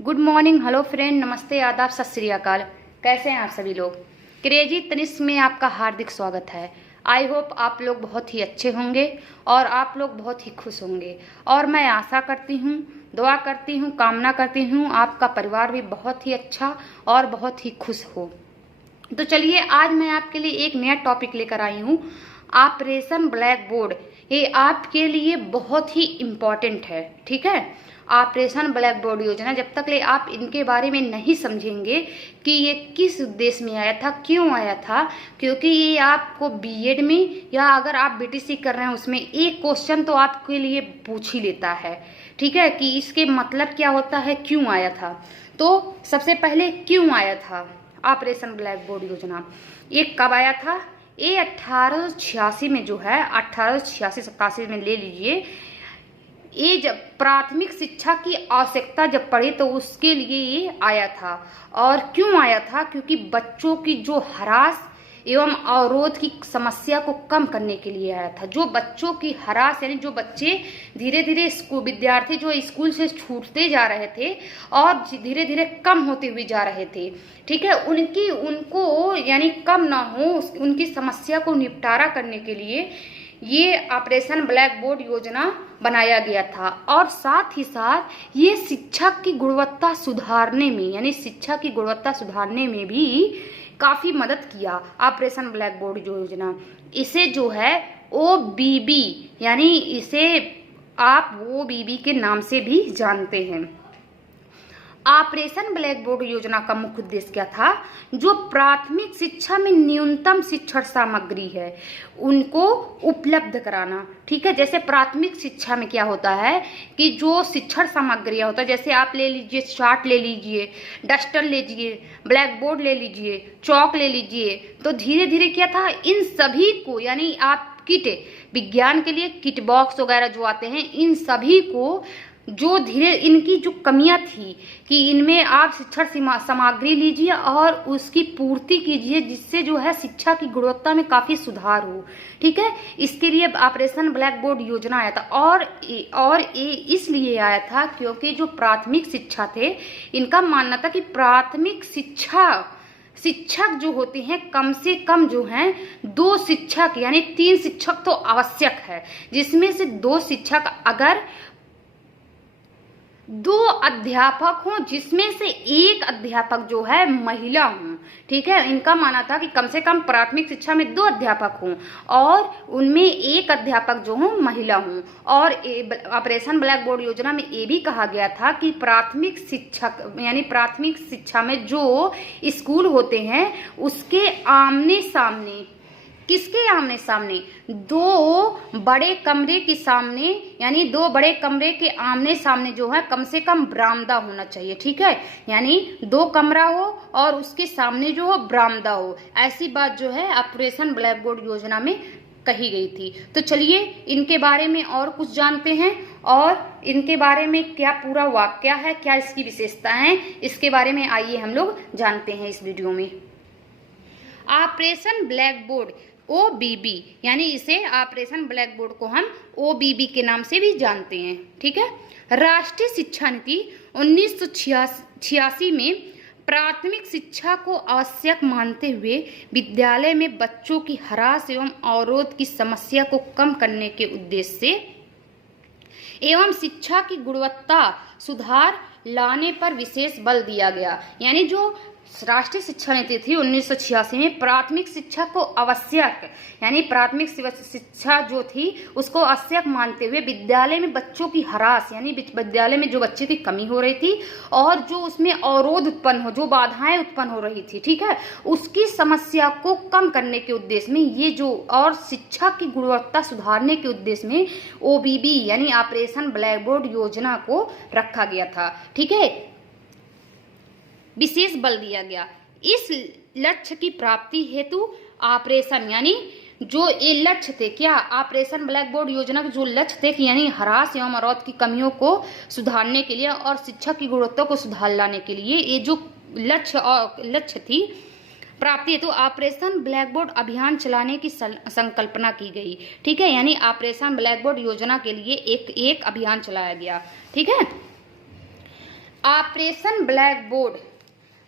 Good morning, hello friend, नमस्ते, आदाब, सत श्री अकाल। कैसे हैं आप सभी लोग। क्रेजी तनिष्क में आपका हार्दिक स्वागत है। आई होप आप लोग बहुत ही अच्छे होंगे और आप लोग बहुत ही खुश होंगे। और मैं आशा करती हूँ, दुआ करती हूँ, कामना करती हूँ आपका परिवार भी बहुत ही अच्छा और बहुत ही खुश हो। तो चलिए, आज मैं आपके लिए एक नया टॉपिक लेकर आई हूँ, ऑपरेशन ब्लैक बोर्ड। ये आपके लिए बहुत ही इम्पॉर्टेंट है, ठीक है। ऑपरेशन ब्लैक बोर्ड योजना, जब तक ले आप इनके बारे में नहीं समझेंगे कि ये किस उद्देश्य में आया था, क्यों आया था, क्योंकि ये आपको बीएड में या अगर आप बीटीसी कर रहे हैं उसमें एक क्वेश्चन तो आपके लिए पूछ ही लेता है, ठीक है, कि इसके मतलब क्या होता है, क्यों आया था। तो सबसे पहले क्यों आया था ऑपरेशन ब्लैक बोर्ड योजना, ये कब आया था। ये 1886 में जो है, 1886-87 में ले लीजिए। ये जब प्राथमिक शिक्षा की आवश्यकता जब पड़ी तो उसके लिए ये आया था। और क्यों आया था, क्योंकि बच्चों की जो हरास एवं अवरोध की समस्या को कम करने के लिए आया था। जो बच्चों की हरास, यानी जो बच्चे धीरे धीरे स्कूल विद्यार्थी जो स्कूल से छूटते जा रहे थे और धीरे धीरे कम होते हुए जा रहे थे, ठीक है, उनको यानी कम ना हो, उनकी समस्या को निपटारा करने के लिए ये ऑपरेशन ब्लैक बोर्ड योजना बनाया गया था। और साथ ही साथ ये शिक्षा की गुणवत्ता सुधारने में, यानी शिक्षा की गुणवत्ता सुधारने में भी काफी मदद किया ऑपरेशन ब्लैक बोर्ड योजना। इसे जो है OBB, यानी इसे आप OBB के नाम से भी जानते हैं। ऑपरेशन ब्लैक बोर्ड योजना का मुख्य उद्देश्य क्या था, जो प्राथमिक शिक्षा में न्यूनतम शिक्षण सामग्री है उनको उपलब्ध कराना, ठीक है। जैसे प्राथमिक शिक्षा में क्या होता है कि जो शिक्षण सामग्रियां होता है, जैसे आप ले लीजिए चार्ट ले लीजिए, डस्टर ले लीजिए, ब्लैक बोर्ड ले लीजिए, चौक ले लीजिए, तो धीरे धीरे क्या था, इन सभी को, यानी आप किट, विज्ञान के लिए किट बॉक्स वगैरह जो आते हैं, इन सभी को जो धीरे इनकी जो कमियां थी कि इनमें आप शिक्षण सामग्री लीजिए और उसकी पूर्ति कीजिए, जिससे जो है शिक्षा की गुणवत्ता में काफी सुधार हो, ठीक है। इसके लिए ऑपरेशन ब्लैक बोर्ड योजना आया था। और ये इसलिए आया था क्योंकि जो प्राथमिक शिक्षा थे, इनका मानना था कि प्राथमिक शिक्षक जो होते हैं, कम से कम जो हैं 2 शिक्षक, यानी 3 शिक्षक तो आवश्यक है, जिसमें से 2 शिक्षक, अगर 2 अध्यापक हों जिसमें से एक अध्यापक जो है महिला हों, ठीक है। इनका मानना था कि कम से कम प्राथमिक शिक्षा में 2 अध्यापक हों और उनमें एक अध्यापक जो हों महिला हों। और ऑपरेशन ब्लैक बोर्ड योजना में ये भी कहा गया था कि प्राथमिक शिक्षक, यानी प्राथमिक शिक्षा में जो स्कूल होते हैं उसके आमने सामने, किसके आमने सामने, 2 बड़े कमरे के सामने, यानी 2 बड़े कमरे के आमने सामने जो है कम से कम बरामदा होना चाहिए, ठीक है। यानी 2 कमरा हो और उसके सामने जो हो बरामदा हो, ऐसी बात जो है ऑपरेशन ब्लैक बोर्ड योजना में कही गई थी। तो चलिए इनके बारे में और कुछ जानते हैं, और इनके बारे में क्या पूरा वाक्य है, क्या इसकी विशेषता है, इसके बारे में आइए हम लोग जानते हैं इस वीडियो में। ऑपरेशन ब्लैक बोर्ड OBB, यानी इसे ऑपरेशन ब्लैक बोर्ड को हम OBB के नाम से भी जानते हैं, ठीक है। राष्ट्रीय शिक्षा नीति 1986 में प्राथमिक शिक्षा को आवश्यक मानते हुए विद्यालय में बच्चों की हरास एवं अवरोध की समस्या को कम करने के उद्देश्य से एवं शिक्षा की गुणवत्ता सुधार लाने पर विशेष बल दिया गया। यानी जो राष्ट्रीय शिक्षा नीति थी 1986 में, प्राथमिक शिक्षा को आवश्यक, यानी प्राथमिक शिक्षा जो थी उसको आवश्यक मानते हुए विद्यालय में बच्चों की हरास, यानी विद्यालय में जो बच्चे की कमी हो रही थी और जो उसमें अवरोध उत्पन्न हो, जो बाधाएं उत्पन्न हो रही थी, ठीक है, उसकी समस्या को कम करने के उद्देश्य में ये जो, और शिक्षा की गुणवत्ता सुधारने के उद्देश्य में OBB, यानी ऑपरेशन ब्लैक बोर्ड योजना को रखा गया था, ठीक है, विशेष बल दिया गया। इस लक्ष्य की प्राप्ति हेतु ऑपरेशन, यानी जो ये लक्ष्य थे, क्या ऑपरेशन ब्लैक बोर्ड योजना के जो लक्ष्य थे कि यानी हरास एवं अवरोध की कमियों को सुधारने के लिए और शिक्षा की गुणवत्ता को सुधार लाने के लिए, ये जो लक्ष्य थी प्राप्ति हेतु ऑपरेशन ब्लैक बोर्ड अभियान चलाने की संकल्पना की गई, ठीक है। यानी ऑपरेशन ब्लैक बोर्ड योजना के लिए एक अभियान चलाया गया, ठीक है। Operation black board.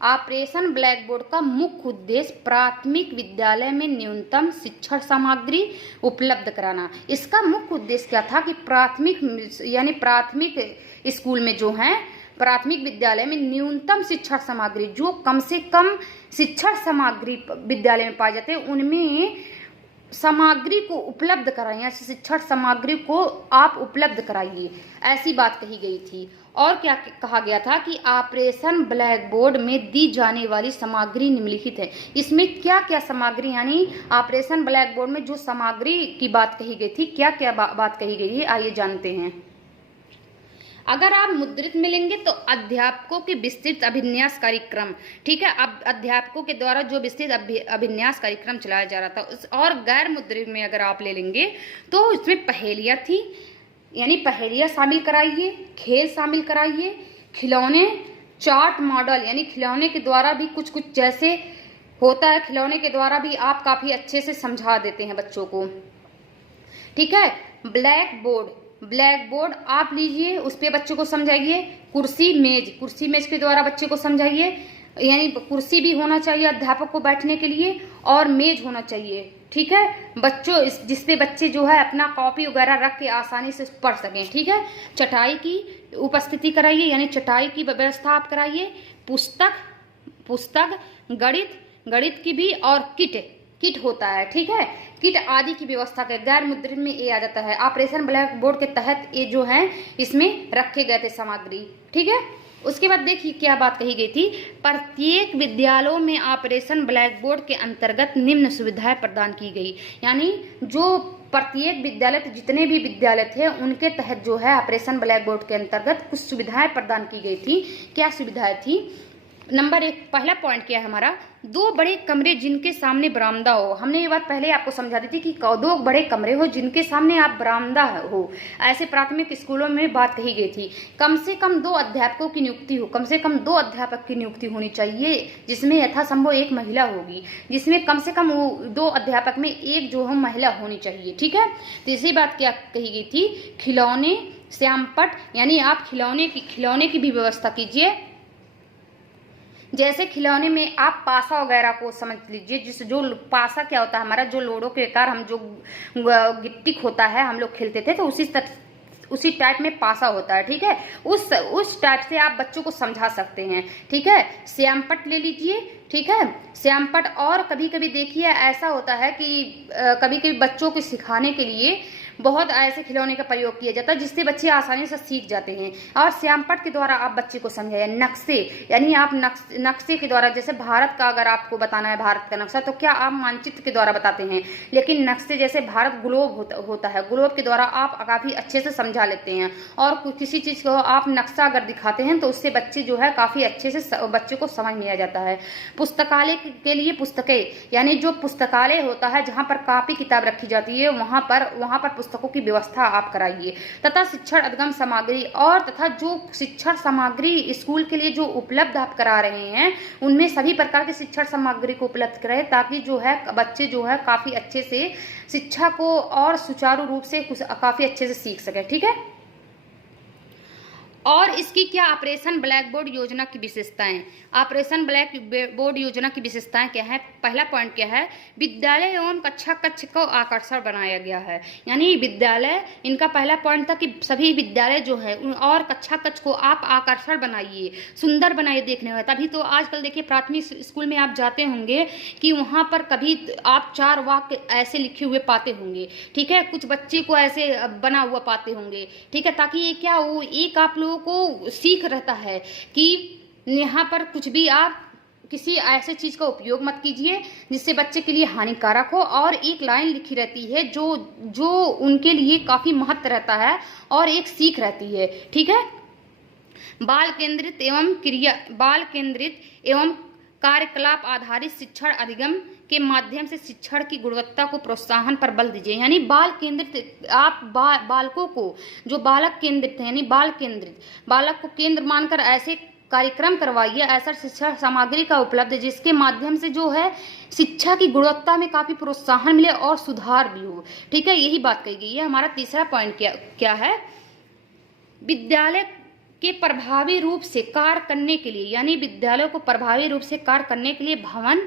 Operation black board का मुख्य उद्देश्य प्राथमिक विद्यालय में न्यूनतम शिक्षण सामग्री उपलब्ध कराना। इसका मुख्य उद्देश्य क्या था कि प्राथमिक स्कूल में जो है, प्राथमिक विद्यालय में न्यूनतम शिक्षण सामग्री, जो कम से कम शिक्षण सामग्री विद्यालय में पाए जाते हैं, उनमें सामग्री को उपलब्ध कराइए, शिक्षण सामग्री को आप उपलब्ध कराइए, ऐसी बात कही गई थी। और क्या कहा गया था कि ऑपरेशन ब्लैक बोर्ड में दी जाने वाली सामग्री निम्नलिखित है। इसमें क्या क्या सामग्री, यानी ऑपरेशन ब्लैक बोर्ड में जो सामग्री की बात कही गई थी, क्या क्या बात कही गई है, आइए जानते हैं। अगर आप मुद्रित मिलेंगे तो अध्यापकों के विस्तृत अभिन्यास कार्यक्रम, ठीक है, अब अध्यापकों के द्वारा जो विस्तृत अभिन्यास कार्यक्रम चलाया जा रहा था। और गैर मुद्रित में अगर आप ले लेंगे तो इसमें पहेलियाँ थी, यानी पहेलियाँ शामिल कराइए, खेल शामिल कराइए, खिलौने, चार्ट मॉडल, यानी खिलौने के द्वारा भी कुछ कुछ जैसे होता है, खिलौने के द्वारा भी आप काफ़ी अच्छे से समझा देते हैं बच्चों को, ठीक है। ब्लैक बोर्ड आप लीजिए, उस पर बच्चों को समझाइए। कुर्सी मेज के द्वारा बच्चे को समझाइए, यानी कुर्सी भी होना चाहिए अध्यापक को बैठने के लिए और मेज होना चाहिए, ठीक है, बच्चों जिसपे बच्चे जो है अपना कॉपी वगैरह रख के आसानी से पढ़ सकें, ठीक है। चटाई की उपस्थिति कराइए, यानी चटाई की व्यवस्था आप कराइए। पुस्तक गणित की भी, और किट होता है, ठीक है, किट आदि की व्यवस्था कर। गैर मुद्रित में ये आ जाता है। ऑपरेशन ब्लैक बोर्ड के तहत ये जो है इसमें रखे गए थे सामग्री, ठीक है। उसके बाद देखिए क्या बात कही गई थी। प्रत्येक विद्यालयों में ऑपरेशन ब्लैक बोर्ड के अंतर्गत निम्न सुविधाएं प्रदान की गई, यानी जो प्रत्येक विद्यालय, जितने भी विद्यालय थे उनके तहत जो है ऑपरेशन ब्लैक बोर्ड के अंतर्गत कुछ सुविधाएं प्रदान की गई थी। क्या सुविधाएं थी? नंबर 1, पहला पॉइंट क्या है हमारा, 2 बड़े कमरे जिनके सामने बरामदा हो। हमने ये बात पहले आपको समझा दी थी कि 2 बड़े कमरे हो जिनके सामने आप बरामदा हो, ऐसे प्राथमिक स्कूलों में बात कही गई थी। कम से कम 2 अध्यापकों की नियुक्ति हो, कम से कम 2 अध्यापक की नियुक्ति होनी चाहिए, जिसमें यथासंभव 1 महिला होगी, जिसमें कम से कम 2 अध्यापक में 1 जो है महिला होनी चाहिए, ठीक है। तीसरी बात क्या कही गई थी, खिलौने, श्यामपट, यानी आप खिलौने की भी व्यवस्था कीजिए। जैसे खिलौने में आप पासा वगैरह को समझ लीजिए, जो पासा क्या होता है हमारा, जो लोडो के आकार हम जो गिट्टी होता है हम लोग खेलते थे, तो उसी टाइप में पासा होता है, ठीक है। उस टाइप से आप बच्चों को समझा सकते हैं, ठीक है। श्यामपट ले लीजिए, ठीक है, श्यामपट। और कभी कभी देखिए ऐसा होता है कि कभी कभी बच्चों को सिखाने के लिए बहुत ऐसे खिलौने का प्रयोग किया जाता है जिससे बच्चे आसानी से सीख जाते हैं। और श्यामपट के द्वारा आप बच्चे को समझाइए। नक्शे, यानी आप नक्शे के द्वारा, जैसे भारत का अगर आपको बताना है भारत का नक्शा, तो क्या आप मानचित्र के द्वारा बताते हैं, लेकिन नक्शे जैसे भारत ग्लोब होता है, ग्लोब के द्वारा आप काफ़ी अच्छे से समझा लेते हैं। और किसी चीज़ को आप नक्शा अगर दिखाते हैं तो उससे बच्चे जो है काफ़ी अच्छे से बच्चे को समझ में आ जाता है। पुस्तकालय के लिए पुस्तकें, यानी जो पुस्तकालय होता है जहाँ पर कापी किताब रखी जाती है, वहाँ पर पुस्तकों की व्यवस्था आप कराइए। तथा शिक्षण अधिगम सामग्री, और तथा जो शिक्षण सामग्री स्कूल के लिए जो उपलब्ध आप करा रहे हैं उनमें सभी प्रकार की शिक्षण सामग्री को उपलब्ध कराएं, ताकि जो है बच्चे जो है काफ़ी अच्छे से शिक्षा को और सुचारू रूप से काफ़ी अच्छे से सीख सके, ठीक है। और इसकी क्या ऑपरेशन ब्लैक बोर्ड योजना की विशेषताएं, ऑपरेशन ब्लैक बोर्ड योजना की विशेषताएं क्या है? पहला पॉइंट क्या है, विद्यालय एवं कक्ष को आकर्षण बनाया गया है। यानी विद्यालय, इनका पहला पॉइंट था कि सभी विद्यालय जो है और कक्ष को आप आकर्षण बनाइए, सुंदर बनाइए देखने में। तभी तो आजकल देखिए प्राथमिक स्कूल में आप जाते होंगे कि वहाँ पर कभी आप 4 वाक्य ऐसे लिखे हुए पाते होंगे, ठीक है, कुछ बच्चे को ऐसे बना हुआ पाते होंगे, ठीक है, ताकि ये क्या हो, एक आप लोगों को सीख रहता है कि यहाँ पर कुछ भी आप किसी ऐसे चीज का उपयोग मत कीजिए जिससे बच्चे के लिए हानिकारक हो। और एक लाइन लिखी रहती है जो उनके लिए काफी महत्व रहता है और एक सीख रहती है, ठीक है। बाल केंद्रित एवं कार्यकलाप आधारित शिक्षण अधिगम के माध्यम से शिक्षण की गुणवत्ता को प्रोत्साहन पर बल दीजिए। यानी बाल केंद्रित, आप बालकों को, जो बालक केंद्रित है, यानी बालक को केंद्र मानकर ऐसे कार्यक्रम करवाइए, ऐसा शिक्षा सामग्री का उपलब्ध जिसके माध्यम से जो है शिक्षा की गुणवत्ता में काफी प्रोत्साहन मिले और सुधार भी हो, ठीक है। यही बात कही गई है। हमारा तीसरा पॉइंट क्या है, विद्यालय के प्रभावी रूप से कार्य करने के लिए, यानी विद्यालयों को प्रभावी रूप से कार्य करने के लिए भवन,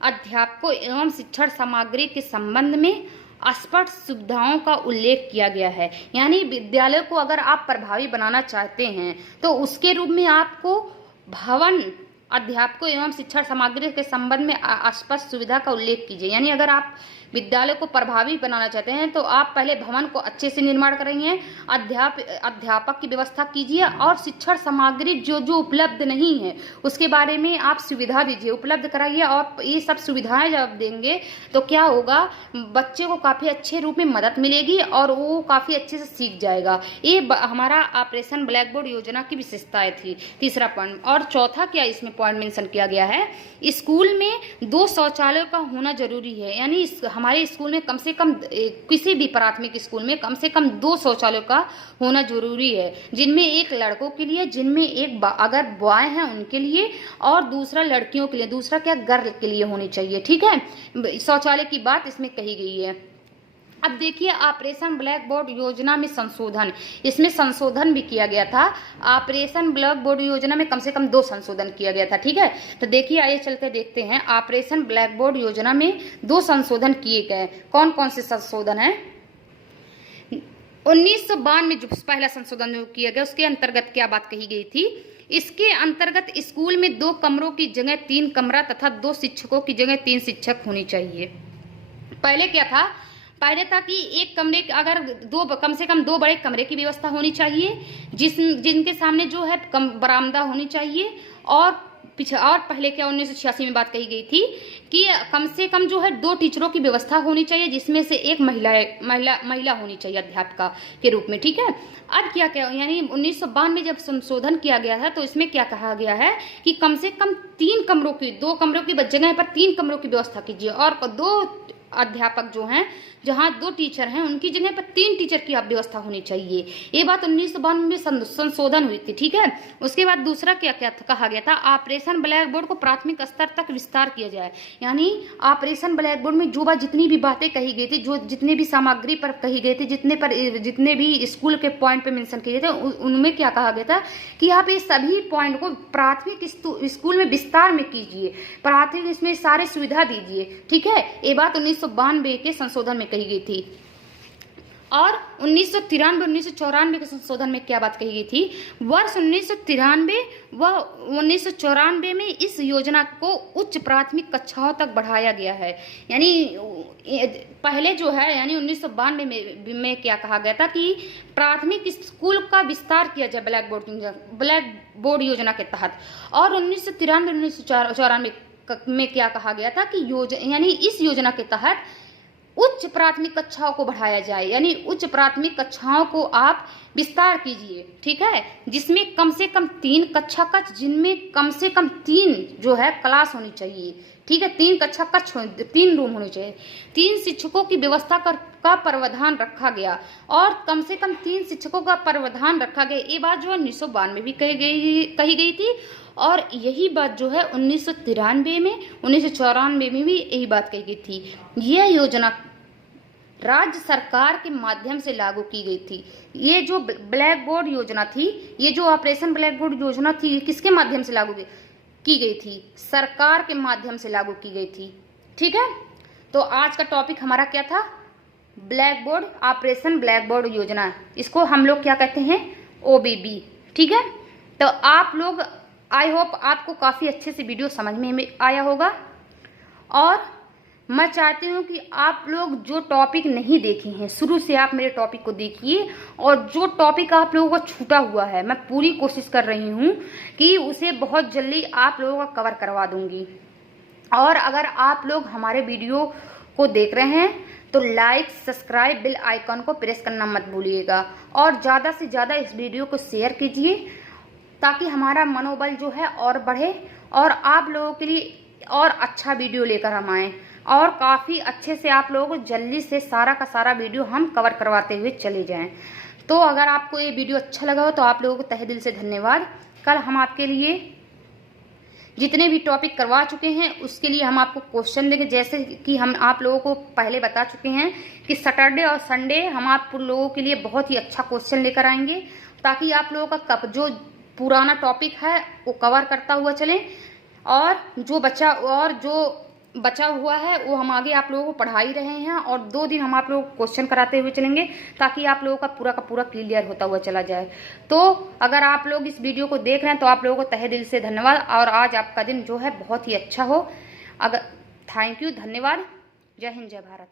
अध्यापकों एवं शिक्षण सामग्री के संबंध में स्पष्ट सुविधाओं का उल्लेख किया गया है। यानी विद्यालय को अगर आप प्रभावी बनाना चाहते हैं तो उसके रूप में आपको भवन, अध्यापकों एवं शिक्षण सामग्री के संबंध में स्पष्ट सुविधा का उल्लेख कीजिए। यानी अगर आप विद्यालय को प्रभावी बनाना चाहते हैं तो आप पहले भवन को अच्छे से निर्माण करेंगे, अध्यापक की व्यवस्था कीजिए और शिक्षण सामग्री जो जो उपलब्ध नहीं है उसके बारे में आप सुविधा दीजिए, उपलब्ध कराइए। और ये सब सुविधाएं जब देंगे तो क्या होगा, बच्चे को काफ़ी अच्छे रूप में मदद मिलेगी और वो काफ़ी अच्छे से सीख जाएगा। ये हमारा ऑपरेशन ब्लैक बोर्ड योजना की विशेषताएं थी, तीसरा पॉइंट। और चौथा क्या इसमें पॉइंट मेंशन किया गया है, स्कूल में 2 शौचालयों का होना जरूरी है। यानी हमारे स्कूल में कम से कम, किसी भी प्राथमिक स्कूल में कम से कम 2 शौचालयों का होना जरूरी है, जिनमें एक लड़कों के लिए, जिनमें एक अगर बॉय हैं उनके लिए, और दूसरा लड़कियों के लिए, दूसरा क्या गर्ल के लिए होनी चाहिए। ठीक है, शौचालय की बात इसमें कही गई है। अब देखिए ऑपरेशन ब्लैक बोर्ड योजना में संशोधन, इसमें संशोधन भी किया गया था। ऑपरेशन ब्लैक बोर्ड योजना में कम से कम 2 संशोधन किया गया था। ठीक है, तो देखिए आइए चलकर देखते हैं ऑपरेशन ब्लैक बोर्ड योजना में 2 संशोधन किए गए। कौन कौन से संशोधन है? 1992 में जो पहला संशोधन जो किया गया उसके अंतर्गत क्या बात कही गई थी, इसके अंतर्गत स्कूल में 2 कमरों की जगह 3 कमरा तथा 2 शिक्षकों की जगह 3 शिक्षक होनी चाहिए। पहले क्या था, पहले था कि एक कमरे, अगर 2 कम से कम 2 बड़े कमरे की व्यवस्था होनी चाहिए, जिनके सामने जो है बरामदा होनी चाहिए। और पहले क्या 1986 में बात कही गई थी कि कम से कम जो है 2 टीचरों की व्यवस्था होनी चाहिए, जिसमें से एक महिला होनी चाहिए अध्यापिका के रूप में। ठीक है, अब क्या यानी 1992 में जब संशोधन किया गया था तो इसमें क्या कहा गया है कि कम से कम 3 कमरों की, 2 कमरों की जगह पर 3 कमरों की व्यवस्था कीजिए, और 2 अध्यापक जो हैं, जहां 2 टीचर हैं उनकी जगह पर 3 टीचर की व्यवस्था होनी चाहिए। ये बात 1992 में संशोधन हुई थी। ठीक है, उसके बाद दूसरा क्या क्या कहा गया था, ऑपरेशन ब्लैक बोर्ड को प्राथमिक स्तर तक विस्तार किया जाए। यानी ऑपरेशन ब्लैक बोर्ड में जो जितनी भी बातें कही गई थी, जो जितने भी सामग्री पर कही गई थी, जितने भी स्कूल के पॉइंट पे मेंशन किए थे, उनमें क्या कहा गया था कि आप ये सभी पॉइंट को प्राथमिक स्कूल में विस्तार में कीजिए, प्राथमिक इसमें सारे सुविधा दीजिए। ठीक है, ये बात 1992 के संशोधन में कही गई थी। और 1993-1994 के संशोधन में क्या बात कही गई थी, वर्ष 1993 व 1994 में इस योजना को उच्च प्राथमिक कक्षाओं तक बढ़ाया गया है। यानी पहले जो है, यानी 1992 में क्या कहा गया था कि प्राथमिक स्कूल का विस्तार किया जाए ब्लैक बोर्ड योजना के तहत। और 1993-1994 में क्या कहा गया था कि यानी इस योजना के तहत उच्च प्राथमिक कक्षाओं को बढ़ाया जाए, यानी उच्च प्राथमिक कक्षाओं को आप विस्तार कीजिए। ठीक है, जिसमें कम से कम 3 कक्षा कक्ष, जिनमें कम से कम 3 जो है क्लास होनी चाहिए। ठीक है, 3 कक्षा कक्ष, 3 रूम होने चाहिए, 3 शिक्षकों की व्यवस्था का प्रावधान रखा गया, और कम से कम 3 शिक्षकों का प्रावधान रखा गया। ये बात जो है 1992 में भी कही गई थी, और यही बात जो है 1993 में, 1994 में भी यही बात कही गई थी। यह योजना राज्य सरकार के माध्यम से लागू की गई थी। ये जो ब्लैक बोर्ड योजना थी, ये जो ऑपरेशन ब्लैक बोर्ड योजना थी, किसके माध्यम से लागू की गई थी? सरकार के माध्यम से लागू की गई थी। ठीक है, तो आज का टॉपिक हमारा क्या था, black board, operation black board योजना। इसको हम लोग क्या कहते हैं, OBB। ठीक है, तो आप लोग, आई होप आपको काफ़ी अच्छे से वीडियो समझ में आया होगा। और मैं चाहती हूँ कि आप लोग जो टॉपिक नहीं देखे हैं, शुरू से आप मेरे टॉपिक को देखिए, और जो टॉपिक आप लोगों को छूटा हुआ है, मैं पूरी कोशिश कर रही हूँ कि उसे बहुत जल्दी आप लोगों का कवर करवा दूँगी। और अगर आप लोग हमारे वीडियो को देख रहे हैं तो लाइक, सब्सक्राइब, बेल आइकन को प्रेस करना मत भूलिएगा, और ज़्यादा से ज़्यादा इस वीडियो को शेयर कीजिए, ताकि हमारा मनोबल जो है और बढ़े, और आप लोगों के लिए और अच्छा वीडियो लेकर हम आएँ, और काफ़ी अच्छे से आप लोगों को जल्दी से सारा का सारा वीडियो हम कवर करवाते हुए चले जाएं। तो अगर आपको ये वीडियो अच्छा लगा हो तो आप लोगों को तहे दिल से धन्यवाद। कल हम आपके लिए जितने भी टॉपिक करवा चुके हैं उसके लिए हम आपको क्वेश्चन देंगे, जैसे कि हम आप लोगों को पहले बता चुके हैं कि सैटरडे और संडे हम आप लोगों के लिए बहुत ही अच्छा क्वेश्चन लेकर आएंगे, ताकि आप लोगों का जो पुराना टॉपिक है वो कवर करता हुआ चलें, और जो बचा हुआ है वो हम आगे आप लोगों को पढ़ा ही रहे हैं, और 2 दिन हम आप लोगों को क्वेश्चन कराते हुए चलेंगे ताकि आप लोगों का पूरा क्लियर होता हुआ चला जाए। तो अगर आप लोग इस वीडियो को देख रहे हैं तो आप लोगों को तहे दिल से धन्यवाद, और आज आपका दिन जो है बहुत ही अच्छा हो। अगर थैंक यू, धन्यवाद। जय हिंद, जय भारत।